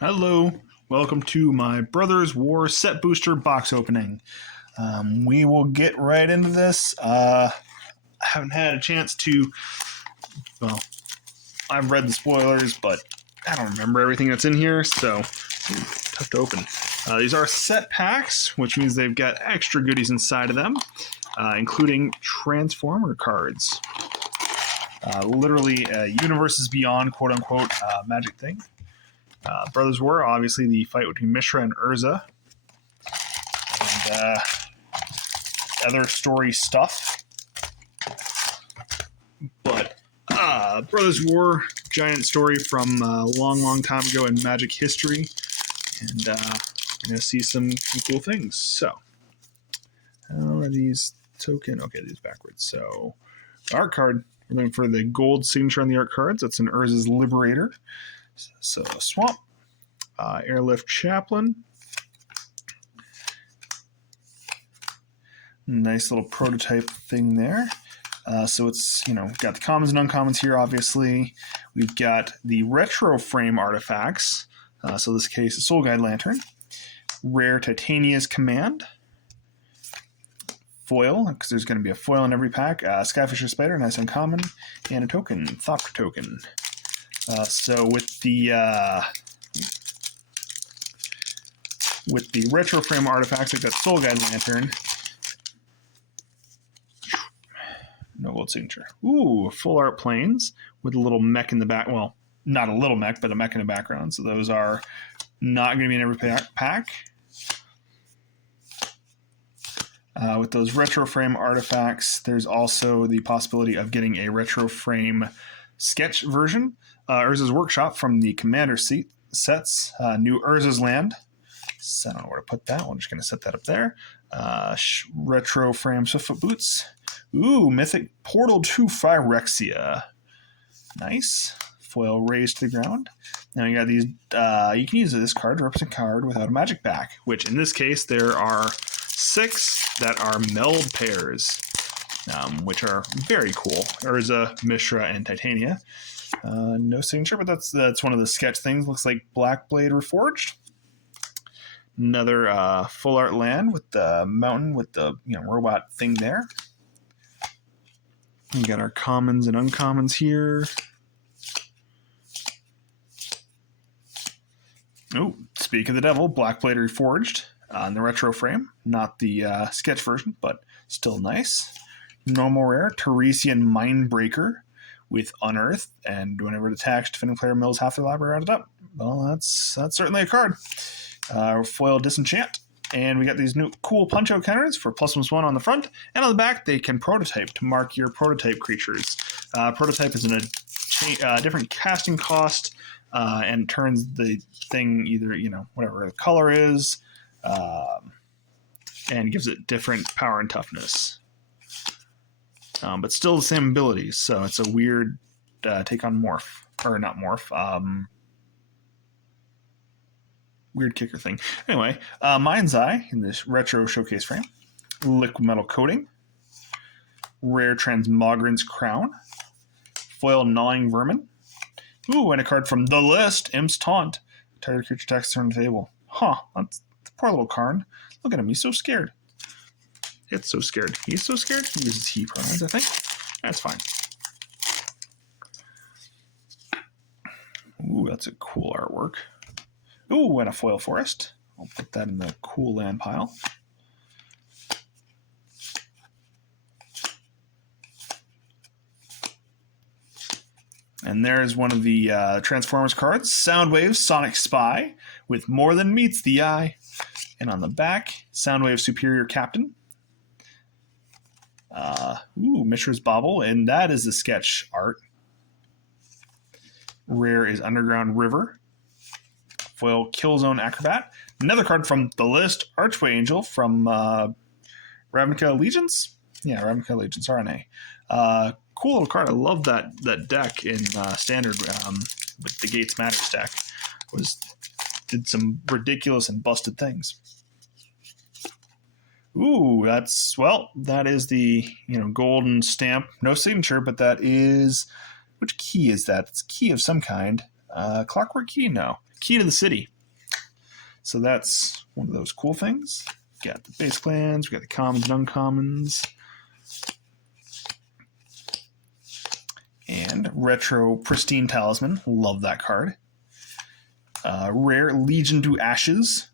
Hello, welcome to my Brothers War set booster box opening. We will get right into this. I haven't had a chance to, well, I've read the spoilers, but I don't remember everything that's in here, so tough to open. These are set packs, which means they've got extra goodies inside of them, including Transformer cards. Literally a Universes Beyond, quote-unquote, magic thing. Brothers War, obviously the fight between Mishra and Urza. And other story stuff. But Brothers War, giant story from a long time ago in Magic history. And we're going to see some cool things. So, how are these token? Okay, these backwards. So, art card. We're looking for the gold signature on the art cards. That's an Urza's Liberator. So, Swamp, Airlift Chaplain, nice little prototype thing there. So it's, got the commons and uncommons here, obviously. We've got the retro frame artifacts. So this case, Soul Guide Lantern, Rare Titania's Command, foil, because there's going to be a foil in every pack, Skyfisher Spider, nice uncommon, and a token, Thopter token. So with the retro frame artifacts, I've got Soul Guide Lantern. No gold signature. Ooh, full art planes with a little mech in the back. Well, not a little mech, but a mech in the background. So those are not going to be in every pack. With those retro frame artifacts, there's also the possibility of getting a retro frame sketch version. Urza's Workshop from the Commander sets. New Urza's Land. So I don't know where to put that one. I'm just going to set that up there. Retro frame Swiftfoot Boots. Ooh, Mythic Portal to Phyrexia. Nice. Foil raised to the ground. Now you got these. You can use this card to represent a card without a magic back, which in this case there are 6 that are meld pairs, which are very cool. Urza, Mishra, and Titania. No signature, but that's one of the sketch things. Looks like Blackblade Reforged. Another full art land with the mountain with the robot thing there. We got our commons and uncommons here. Oh, speak of the devil, Blackblade Reforged on the retro frame, not the sketch version, but still nice. Normal rare, Teresian Mindbreaker with Unearth, and whenever it attacks, defending player mills half their library rounded up. Well, that's certainly a card. Foil Disenchant, and we got these new cool punch-out counters for +1/+1 on the front, and on the back they can prototype to mark your prototype creatures. Prototype is in a different casting cost, and turns the thing either whatever the color is, and gives it different power and toughness, but still the same abilities. So it's a weird take on morph, or not morph. Weird kicker thing. Anyway, Mind's Eye in this retro showcase frame. Liquid Metal Coating. Rare Transmogran's Crown. Foil Gnawing Vermin. Ooh, and a card from the list, Imp's Taunt. Target creature attacks turn the table. Huh, that's the poor little Karn. Look at him, he's so scared. It's so scared. He's so scared? He uses he pronouns, I think. That's fine. Ooh, that's a cool artwork. Ooh, and a foil forest. I'll put that in the cool land pile. And there's one of the Transformers cards, Soundwave Sonic Spy, with more than meets the eye. And on the back, Soundwave Superior Captain. Mishra's Bobble, and that is the sketch art. Rare is Underground River. Foil Killzone Acrobat. Another card from the list, Archway Angel from Ravnica Allegiance. Yeah, Ravnica Allegiance, RNA. Cool little card. I love that deck in Standard with the Gates Matters deck. Did some ridiculous and busted things. Ooh, that is the golden stamp. No signature, but that is, which key is that? It's a key of some kind. Clockwork Key? No. Key to the City. So that's one of those cool things. We got the base clans, we got the commons and uncommons. And Retro Pristine Talisman. Love that card. Rare Legion to Ashes.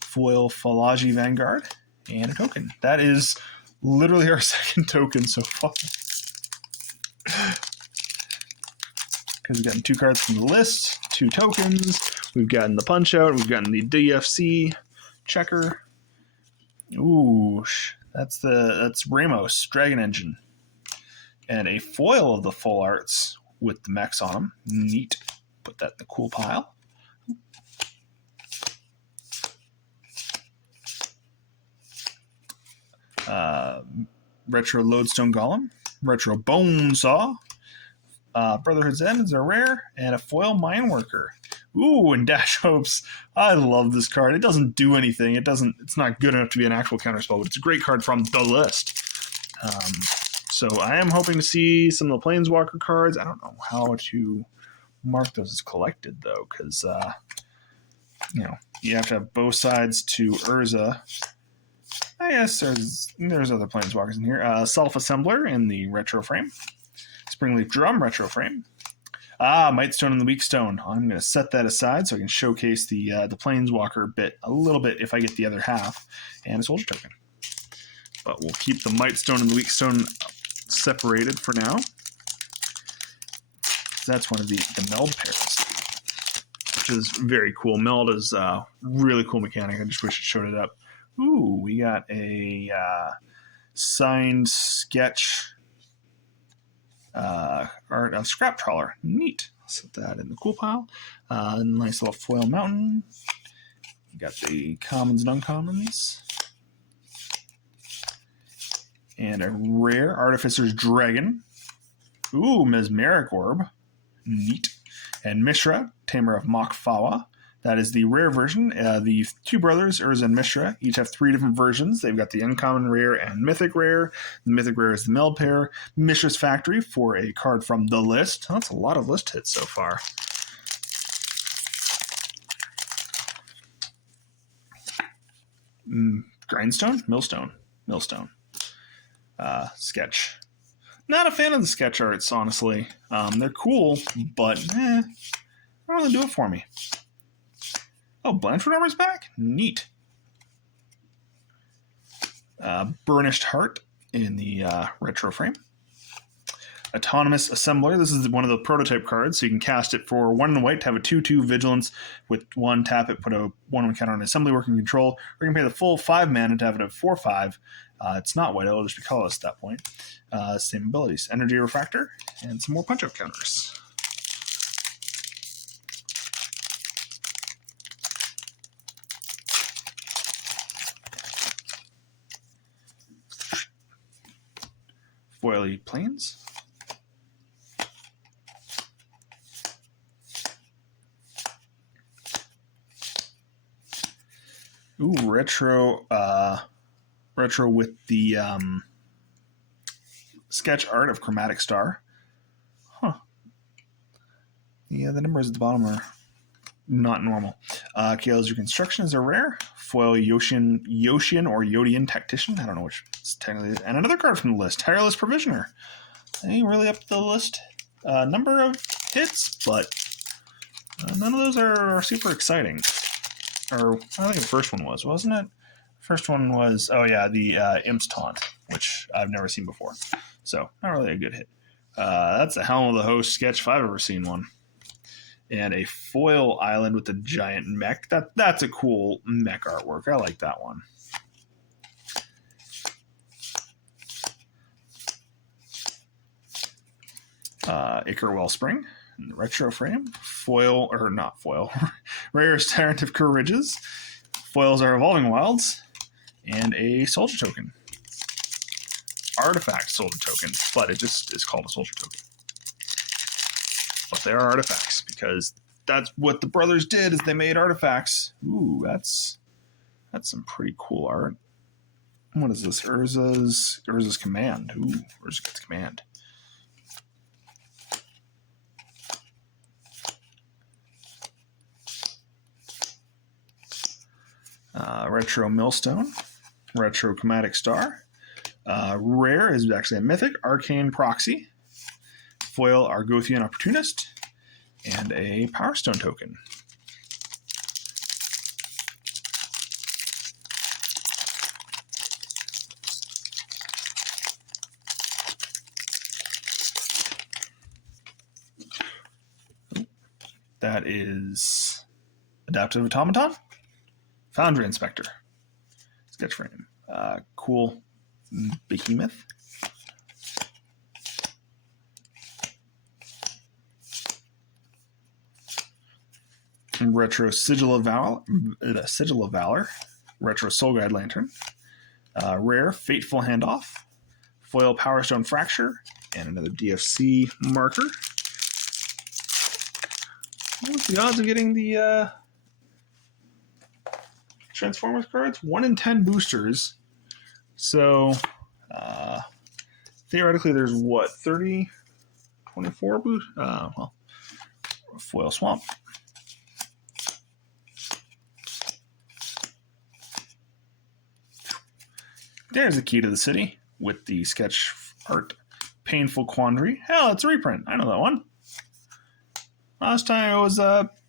Foil Falaji Vanguard. And a token. That is literally our second token so far. Because we've gotten 2 cards from the list, 2 tokens. We've gotten the Punch Out. We've gotten the DFC checker. Ooh, that's Ramos, Dragon Engine. And a foil of the full arts with the mechs on them. Neat. Put that in the cool pile. Retro Lodestone Golem. Retro Bone Saw. Brotherhood's End is a rare. And a foil Mine Worker. Ooh, and Dash Hopes. I love this card. It doesn't do anything. It's not good enough to be an actual counterspell, but it's a great card from the list. So I am hoping to see some of the Planeswalker cards. I don't know how to mark those as collected, though, because, you have to have both sides to Urza. I guess there's other Planeswalkers in here. Self-Assembler in the Retro Frame. Springleaf Drum Retro Frame. Mightstone and the Weak Stone. I'm going to set that aside so I can showcase the Planeswalker bit a little bit if I get the other half. And a Soldier Token. But we'll keep the Mightstone and the Weak Stone separated for now. That's one of the meld pairs, which is very cool. Meld is a really cool mechanic. I just wish it showed it up. Ooh, we got a signed sketch art of Scrap Trawler. Neat. I'll set that in the cool pile. Nice little foil mountain. We got the commons and uncommons. And a rare Artificer's Dragon. Ooh, Mesmeric Orb. Neat. And Mishra, Tamer of Mokfawa. That is the rare version. The 2 brothers, Urza and Mishra, each have 3 different versions. They've got the uncommon rare and mythic rare. The mythic rare is the meld pair. Mishra's Factory for a card from the list. That's a lot of list hits so far. Grindstone? Millstone. Sketch. Not a fan of the sketch arts, honestly. They're cool, but they don't really do it for me. Oh, Blanchard Armor's back? Neat. Burnished Heart in the Retro Frame. Autonomous Assembler. This is one of the prototype cards, so you can cast it for 1 and white to have a 2/2 Vigilance with 1 tap it, put a 1/1 counter on assembly working control, or you can pay the full 5 mana to have it at 4/5. It's not white, it'll just be colorless at that point. Same abilities. Energy Refractor, and some more punch-out counters. Foily Plains. Ooh, retro with the sketch art of Chromatic Star. Huh. Yeah, the numbers at the bottom are not normal. Chaos Reconstruction is a rare. Foil Yoshin or Yodian Tactician. I don't know which it's technically. And another card from the list, Tireless Provisioner. Ain't really up the list number of hits, but none of those are super exciting. Or I think the first one was, wasn't it? First one was, the Imp's Taunt, which I've never seen before. So, not really a good hit. That's a Helm of the Host sketch if I've ever seen one. And a foil island with a giant mech. That's a cool mech artwork. I like that one. Ichor Wellspring in the retro frame. Foil, or not foil. Rarest Tyrant of Courageous. Foils are Evolving Wilds. And a Soldier Token. Artifact Soldier Token, but it just is called a Soldier Token. But they are artifacts, because that's what the brothers did, is they made artifacts. Ooh, that's some pretty cool art. What is this? Urza's Command. Ooh, Urza gets Command. Retro Millstone, Retro Chromatic Star. Rare is actually a mythic, Arcane Proxy, foil Argothian Opportunist, and a Power Stone token. That is Adaptive Automaton, Foundry Inspector, Sketch Frame, cool Behemoth, Retro Sigil of Valor, Retro Soul Guide Lantern, Rare Fateful Handoff, foil Power Stone Fracture, and another DFC marker. What's the odds of getting the Transformers cards? 1 in 10 boosters. So, theoretically, there's what, 30, 24 boosters? Well, foil Swamp. There's the key to the city with the sketch art. Painful Quandary. Hell, it's a reprint. I know that one. Last time it was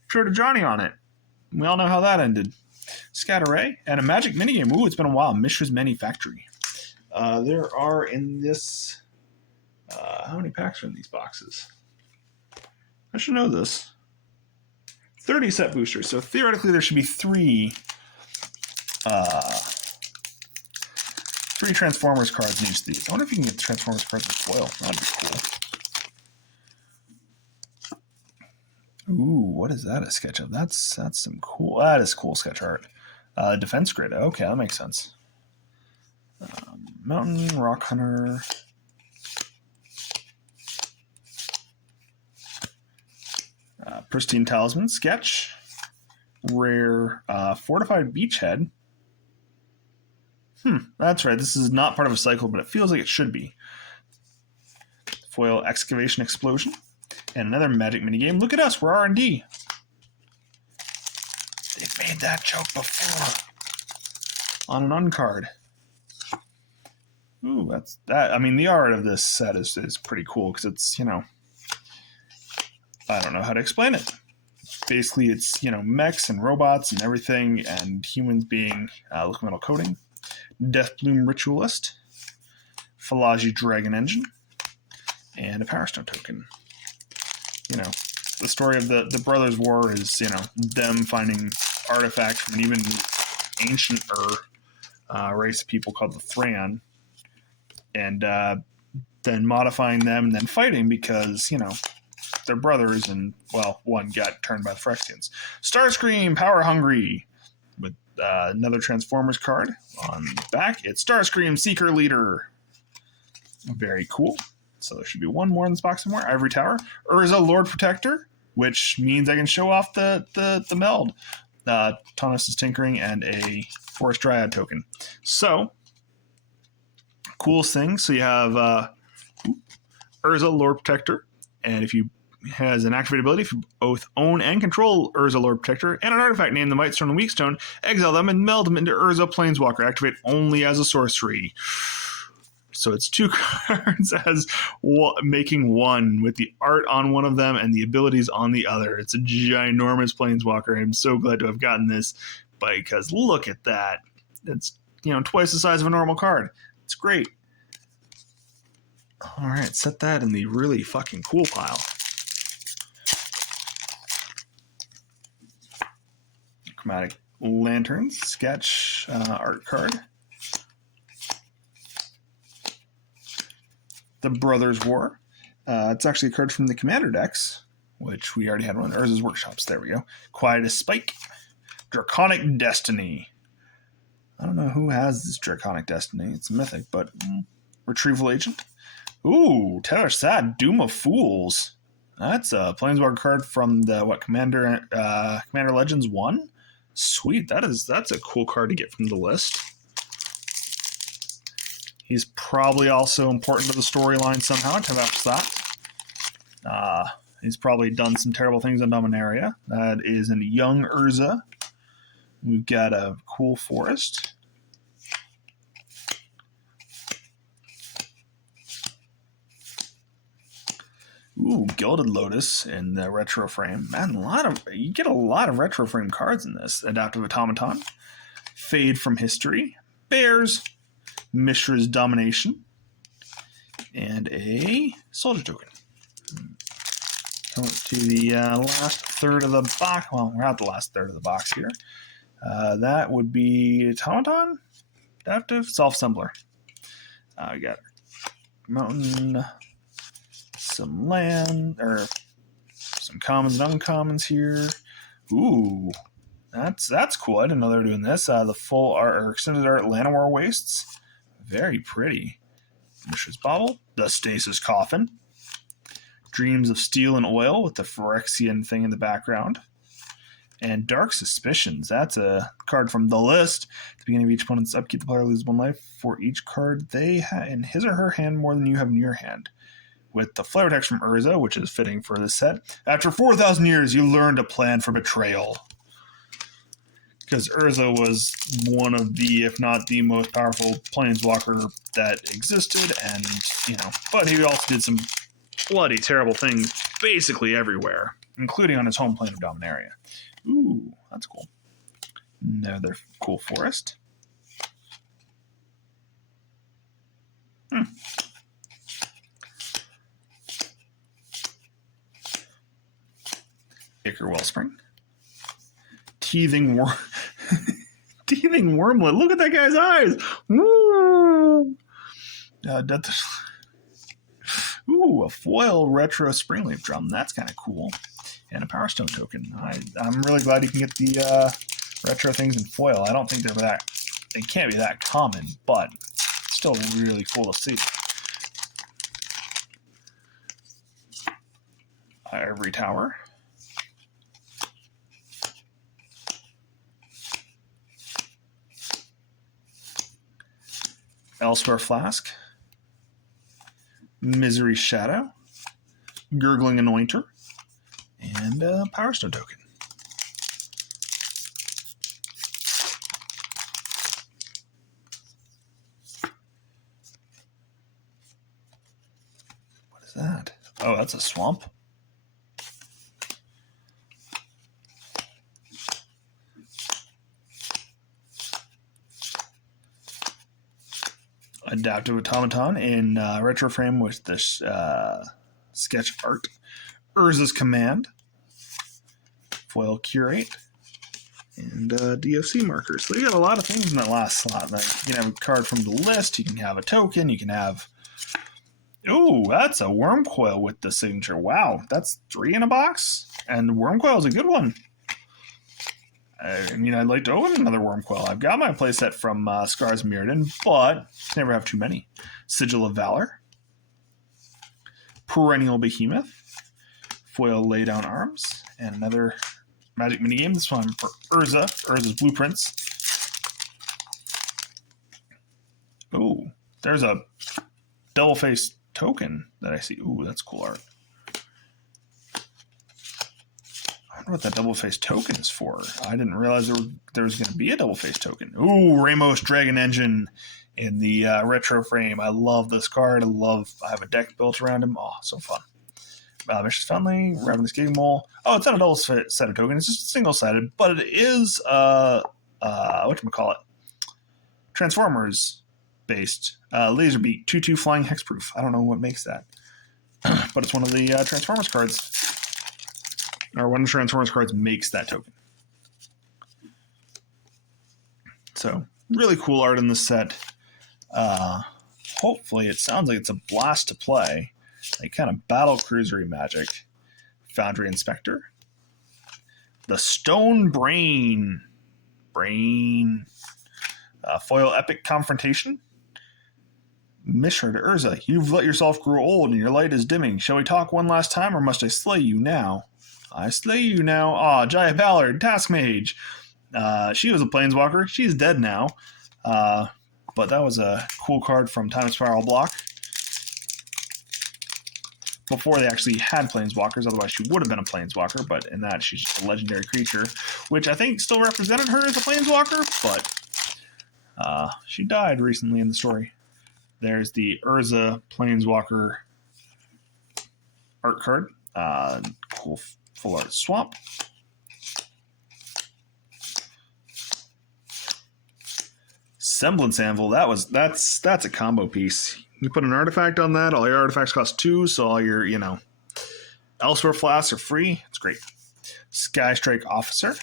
Pure to Johnny on it. We all know how that ended. Scatteray and a Magic minigame. Ooh, it's been a while. Mishra's Manufactory. There are in this... how many packs are in these boxes? I should know this. 30 set boosters. So theoretically there should be three Transformers cards in each of these. I wonder if you can get the Transformers cards with foil. That'd be cool. Ooh, what is that a sketch of? That's some cool... That is cool sketch art. Defense Grid. Okay, that makes sense. Mountain, Rock Hunter... Pristine Talisman sketch. Rare Fortified Beachhead. That's right. This is not part of a cycle, but it feels like it should be. Foil Excavation Explosion. And another Magic minigame. Look at us. We're R&D. They've made that joke before. On an uncard. Ooh, that's that. I mean, the art of this set is pretty cool because it's, I don't know how to explain it. Basically, it's, mechs and robots and everything, and humans being liquid metal coating. Deathbloom Ritualist, Philology Dragon Engine, and a Power Stone token. The story of the Brothers' War is, them finding artifacts from an even ancient-er race of people called the Thran, and then modifying them and then fighting because, they're brothers, and, well, one got turned by the Phyrexians. Starscream, Power Hungry, with another Transformers card on the back. It's Starscream, Seeker Leader. Very cool. So there should be one more in this box somewhere. Ivory Tower. Urza, Lord Protector, which means I can show off the meld. Taunus' Tinkering, and a Forest Dryad token. So, coolest thing. So you have Urza, Lord Protector, and if you has an activated ability for both own and control Urza Lord Protector and an artifact named the Might Stone and Weak Stone, exile them and meld them into Urza Planeswalker. Activate only as a sorcery. So it's 2 cards as making one with the art on one of them and the abilities on the other. It's a ginormous Planeswalker. I'm so glad to have gotten this because look at that. It's twice the size of a normal card. It's great. All right, set that in the really fucking cool pile. Chromatic Lanterns, sketch, art card. The Brothers' War. It's actually a card from the Commander decks, which we already had one. Urza's Workshops. There we go. Quietus Spike. Draconic Destiny. I don't know who has this Draconic Destiny. It's mythic, but Retrieval Agent. Ooh, Taylor Sad, Doom of Fools. That's a Planeswalker card from the Commander Legends 1? Sweet, that's a cool card to get from the list. He's probably also important to the storyline somehow, to that. He's probably done some terrible things on Dominaria. That is a young Urza. We've got a cool forest. Ooh, Gilded Lotus in the retro frame. Man, you get a lot of retro frame cards in this. Adaptive Automaton, Fade from History, Bears, Mishra's Domination, and a Soldier Token. Coming to the last third of the box. Well, we're at the last third of the box here. That would be Automaton, Adaptive, Self-Assembler. We got Mountain, some land, or some commons and uncommons here. Ooh, that's cool. I didn't know they were doing this. The full art or extended art Llanowar Wastes. Very pretty. Mishra's Bauble, the Stasis Coffin, Dreams of Steel and Oil with the Phyrexian thing in the background, and Dark Suspicions. That's a card from the list. At the beginning of each opponent's upkeep, the player loses 1 life for each card they have in his or her hand more than you have in your hand. With the flavor text from Urza, which is fitting for this set. After 4,000 years, you learned a plan for betrayal. Because Urza was one of the, if not the most powerful planeswalker that existed, and, but he also did some bloody terrible things basically everywhere, including on his home plane of Dominaria. Ooh, that's cool. Another cool forest. Acre Wellspring. Teething Wormlet. Look at that guy's eyes. Woo! Ooh, a foil retro Springleaf Drum. That's kind of cool. And a Power Stone token. I'm really glad you can get the retro things in foil. I don't think they can't be that common, but still really cool to see. Ivory Tower. Elsewhere Flask, Misery Shadow, Gurgling Anointer, and a Power Stone token. What is that? Oh, that's a swamp. Adaptive Automaton in retro frame with this sketch art. Urza's Command, foil Curate, and DFC markers. So you got a lot of things in that last slot. Like you can have a card from the list, you can have a token, you can have... Oh, that's a Wormcoil with the signature. Wow, that's 3 in a box? And Wormcoil is a good one. I'd like to own another Wormcoil. I've got my playset from Scars Mirrodin, but never have too many. Sigil of Valor, Perennial Behemoth, foil Laydown Arms, and another Magic minigame. This one for Urza's Blueprints. Oh, there's a double-faced token that I see. Ooh, that's cool art. I wonder what that double-faced token is for. I didn't realize there was going to be a double-faced token. Ooh, Ramos Dragon Engine in the retro frame. I love this card. I have a deck built around him. Oh, so fun. Mishra's Foundling, Ravenous Gigmole. Oh, it's not a double-sided token. It's just single-sided, but it is, whatchamacallit, Transformers-based. Laserbeak, 2/2 Flying Hexproof. I don't know what makes that. But it's one of the Transformers cards. Or one of the Transformers cards makes that token. So, really cool art in this set. Hopefully, it sounds like it's a blast to play. Like kind of battle cruisery magic. Foundry Inspector. The Stone Brain. Foil Epic Confrontation. Mishra to Urza. You've let yourself grow old and your light is dimming. Shall we talk one last time or must I slay you now? I slay you now. Aw, Jaya Ballard, Task Mage. She was a planeswalker. She's dead now. But that was a cool card from Time Spiral Block. before they actually had planeswalkers. Otherwise, she would have been a planeswalker. But in that, she's just a legendary creature, which I think still represented her as a planeswalker. But she died recently in the story. There's the Urza Planeswalker art card. Cool full art swamp. Semblance Anvil. That's a combo piece. You put an artifact on that. All your artifacts cost 2, so all your Elsewhere Flasks are free. It's great. Sky Strike Officer.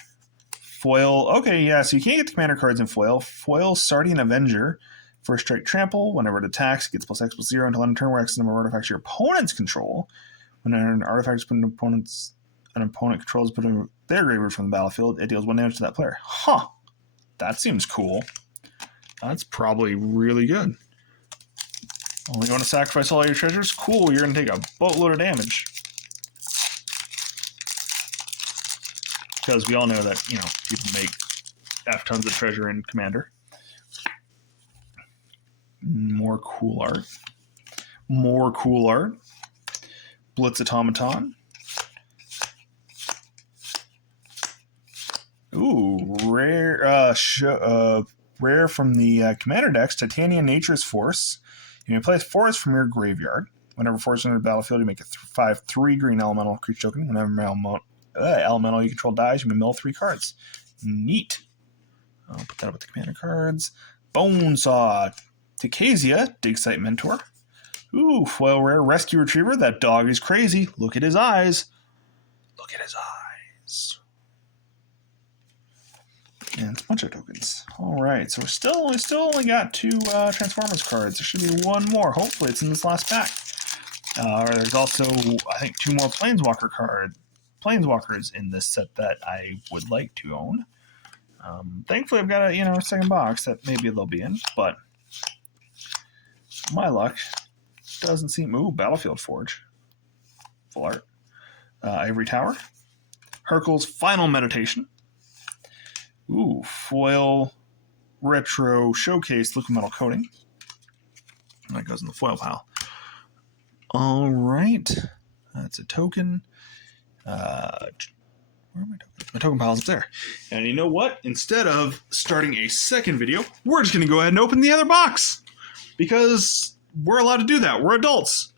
Foil. Okay, yeah. So you can't get the commander cards in foil. Foil Sardian Avenger. First strike trample. Whenever it attacks, it gets +X/+0 until end of turn where X number of artifacts your opponents control. When an artifact is put in an opponent controls put in their graveyard from the battlefield, it deals 1 damage to that player. Huh. That seems cool. That's probably really good. Only want to sacrifice all your treasures? Cool, you're going to take a boatload of damage. Because we all know that, people make F tons of treasure in Commander. More cool art. Blitz Automaton. Ooh, rare rare from the Commander decks, Titania Nature's Force. You may play a forest from your graveyard. Whenever forest enters the battlefield, you make a 5/3 green elemental creature token. Whenever elemental you control dies, you may mill 3 cards. Neat. I'll put that up with the Commander cards. Bonesaw. Tikasia, Dig Site Mentor. Ooh, foil rare Rescue Retriever. That dog is crazy. Look at his eyes. And it's a bunch of tokens. All right, so we still only got 2 Transformers cards. There should be 1 more. Hopefully, it's in this last pack. There's also, I think, 2 more Planeswalkers in this set that I would like to own. Thankfully, I've got a second box that maybe they'll be in, but my luck doesn't seem. Ooh, Battlefield Forge, full art. Ivory Tower, Hercule's Final Meditation. Ooh, foil retro showcase liquid metal coating. That goes in the foil pile. All right, that's a token. Where are my tokens? My token pile's up there. And you know what? Instead of starting a second video, we're just going to go ahead and open the other box because we're allowed to do that. We're adults.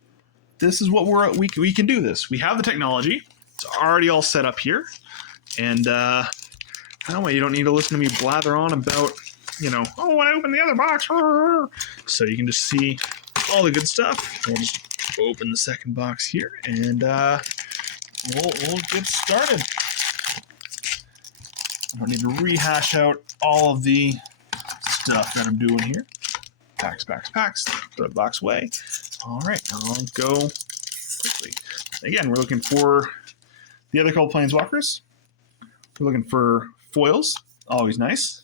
This is what we can do this. We have the technology. It's already all set up here, and that way you don't need to listen to me blather on about, oh, when I open the other box. So you can just see all the good stuff. We'll just open the second box here, and we'll get started. I don't need to rehash out all of the stuff that I'm doing here. Packs. Throw the box away. All right, I'll go quickly. Again, we're looking for the other couple Planeswalkers. We're looking for foils, always nice.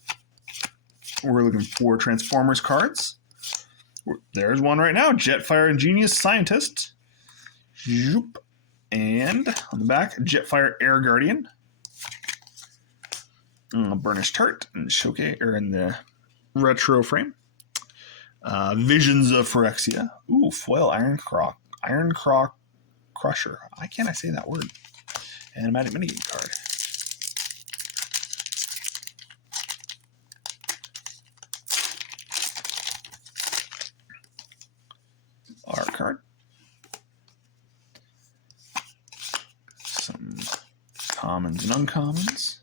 We're looking for Transformers cards. There's one right now, Jetfire Ingenious Scientist. And on the back, Jetfire Air Guardian. Burnished Tart in Showcase or in the retro frame. Visions of Phyrexia. Ooh, foil Iron Croc Crusher. Why can't I say that word? And a Magic Minigame card. Art card. Some commons and uncommons.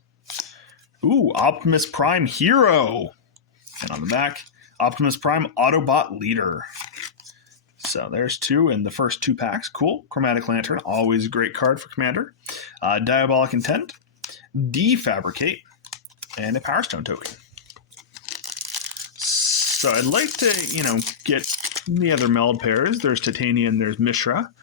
Ooh, Optimus Prime Hero. And on the back, Optimus Prime Autobot Leader. So there's 2 in the first 2 packs. Cool. Chromatic Lantern, always a great card for Commander. Diabolic Intent, Defabricate, and a Power Stone token. So I'd like to, get the other meld pairs. There's Titania and there's Mishra.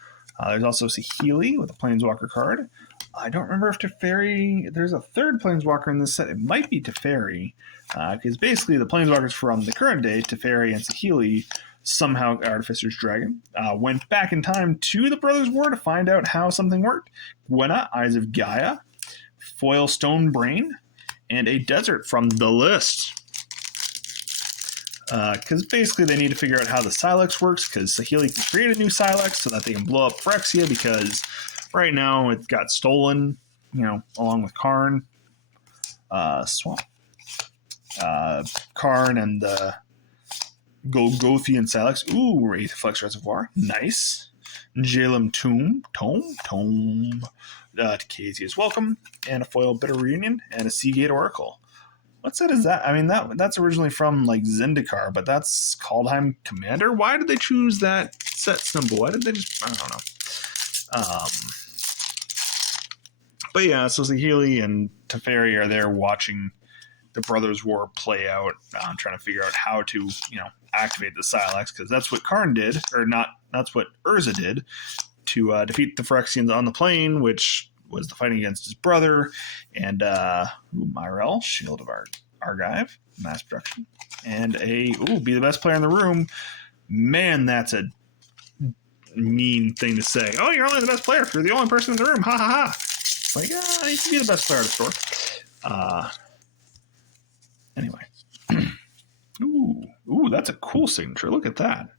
There's also Saheeli with a Planeswalker card. I don't remember if Teferi... There's a third Planeswalker in this set. It might be Teferi. Because basically the Planeswalkers from the current day, Teferi and Saheeli, somehow Artificer's Dragon, went back in time to the Brothers' War to find out how something worked. Gwenna, Eyes of Gaia, Foil Stone Brain, and a Desert from the list. because basically they need to figure out how the Sylex works, because Saheeli can create a new Sylex so that they can blow up Phyrexia, because right now it got stolen, along with Karn. Swamp. Karn and Golgothian Sylex. Ooh, Wraithflex Reservoir. Nice. Jalem Tomb. Takazi is welcome. And a foil Bitter Reunion. And a Seagate Oracle. What set is that? I mean, that's originally from, Zendikar, but that's Kaldheim Commander? Why did they choose that set symbol? Why did they just... I don't know. But yeah, so Saheeli and Teferi are there watching the Brothers' War play out, trying to figure out how to, activate the Sylex, because that's what Karn did, or not, that's what Urza did, to defeat the Phyrexians on the plane, which was the fighting against his brother, and Myrel, Shield of Argive, Mass Production, and be the best player in the room. Man, that's a mean thing to say. Oh, you're only the best player. You're the only person in the room. Ha ha ha. Like, you can be the best player at the store. Anyway. Ooh, that's a cool signature. Look at that.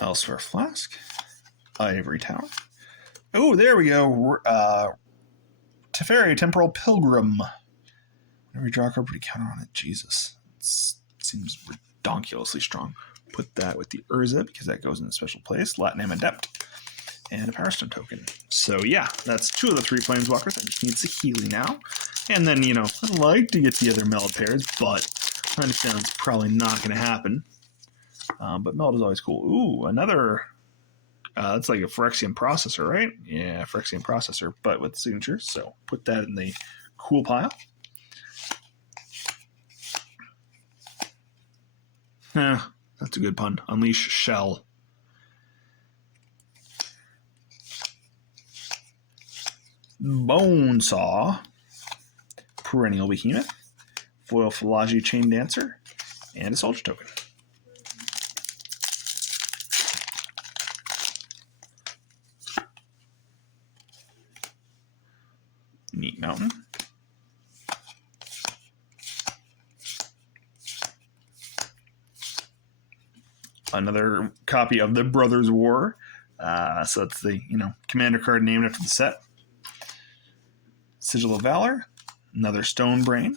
Elsewhere Flask. Ivory Tower. Oh, there we go. Teferi, Temporal Pilgrim. Whenever you draw a card, put a counter on it. Jesus. It seems redonkulously strong. Put that with the Urza, because that goes in a special place. Latinam Adept. And a Power Stone token. So yeah, that's 2 of the 3 Planeswalkers. I just need Saheeli now. And then, I'd like to get the other Meld pairs, but I understand it's probably not going to happen. But Meld is always cool. Ooh, another... that's like a Phyrexian Processor, right? Yeah, Phyrexian Processor, but with signature. So put that in the cool pile. That's a good pun. Unleash Shell. Bonesaw, Perennial Behemoth, Foil Philology Chain Dancer, and a Soldier token. Neat Mountain. Another copy of the Brothers' War. So it's the, commander card named after the set. Sigil of Valor, another Stone Brain,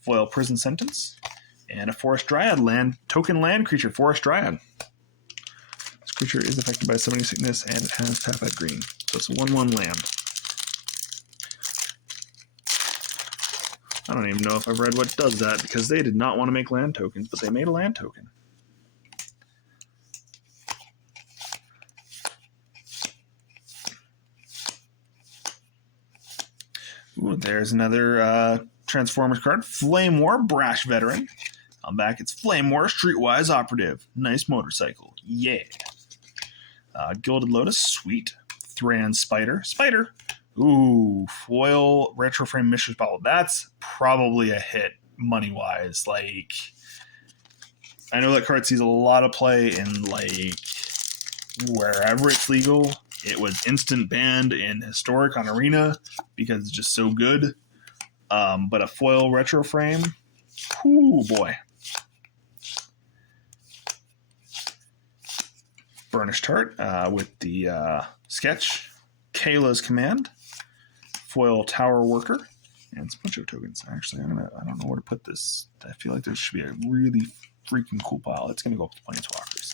Foil Prison Sentence, and a Forest Dryad token land creature, Forest Dryad. This creature is affected by summoning sickness, and it has tap at green. So it's a 1/1 land. I don't even know if I've read what does that, because they did not want to make land tokens, but they made a land token. Ooh, there's another Transformers card. Flame War, Brash Veteran. On back, it's Flame War, Streetwise Operative. Nice motorcycle. Yeah. Gilded Lotus, sweet. Thran Spider. Ooh, foil Retroframe Mistress Bottle. That's probably a hit money-wise. Like, I know that card sees a lot of play in, wherever it's legal. It was instant banned in Historic on Arena because it's just so good. But a foil retro frame, ooh boy. Burnished Heart with the sketch. Kayla's Command. Foil Tower Worker. And some Puncho tokens. Actually, I don't know where to put this. I feel like there should be a really freaking cool pile. It's going to go up to Planeswalkers.